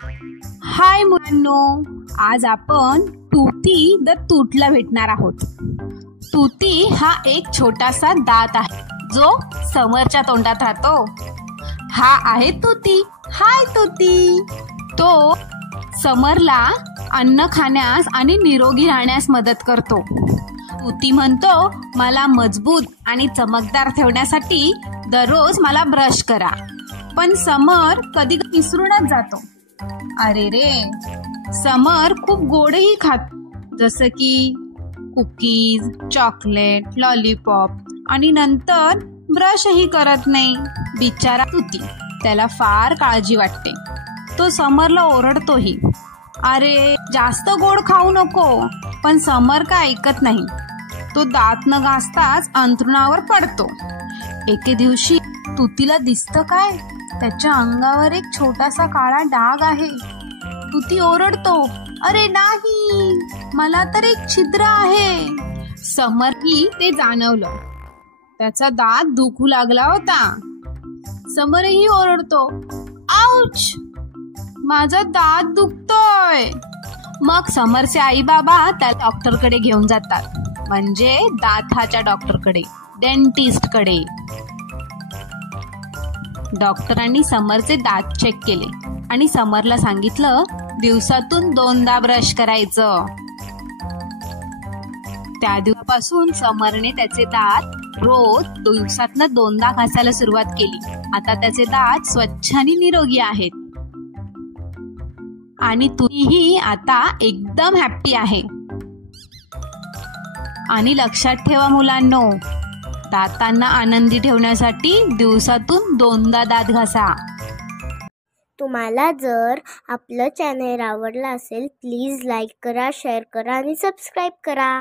हाय मुलांनो, आज आपण तूती द तूतला भेटणार आहोत. तूती हा एक छोटासा दात आहे जो समरच्या तोंडात राहतो. हा आहे तूती. हाय तूती. तो समरला अन्न खाण्यास आणि निरोगी राहण्यास मदत करतो. तूती म्हणतो, मला मजबूत आणि चमकदार ठेवण्यासाठी दररोज मला ब्रश करा. पण समर कधी विसरूनच जातो. अरे रे, समर खूप गोडही खात, जसं की कुकीज, चॉकलेट, लॉलीपॉप, आणि नंतर ब्रशही करत नाही. बिचारा तूती, त्याला फार काळजी वाटते. तो समरला ओरडतोही, अरे जास्त गोड खाऊ नको. पण समर का ऐकत नाही. तो दात न घासताच अंथरुणावर पडतो. एके दिवशी तूतीला दिसतं काय, त्याच्या अंगावर एक छोटासा काळा डाग आहे. तूती ओरडतो, अरे नाही, मला तर एक छिद्र आहे. समरही ते जाणवलं. त्याचा दात दुखू लागला होता. समरही ओरडतो, आउच, माझा दात दुखतोय. मग समरचे आई बाबा त्याला डॉक्टरकडे घेऊन जातात, म्हणजे दाताच्या डॉक्टरकडे, डेंटिस्टकडे. डॉक्टरांनी समरचे दात चेक केले आणि समरला सांगितलं, दिवसातून 2दा ब्रश करायचं. त्या दिवसापासून समरने त्याचे दात रोज दिवसातनं 2दा घासायला सुरुवात केली. आता त्याचे दात स्वच्छ आणि निरोगी आहेत. आणि तूही आता एकदम हॅप्पी आहे. आणि लक्षात ठेवा मुलांनो, दातांना आनंदी ठेवण्यासाठी दिवसातून 2दा दात घासा. तुम्हाला जर आपलं चॅनल आवडलं असेल, प्लीज लाईक करा, शेअर करा आणि सबस्क्राईब करा.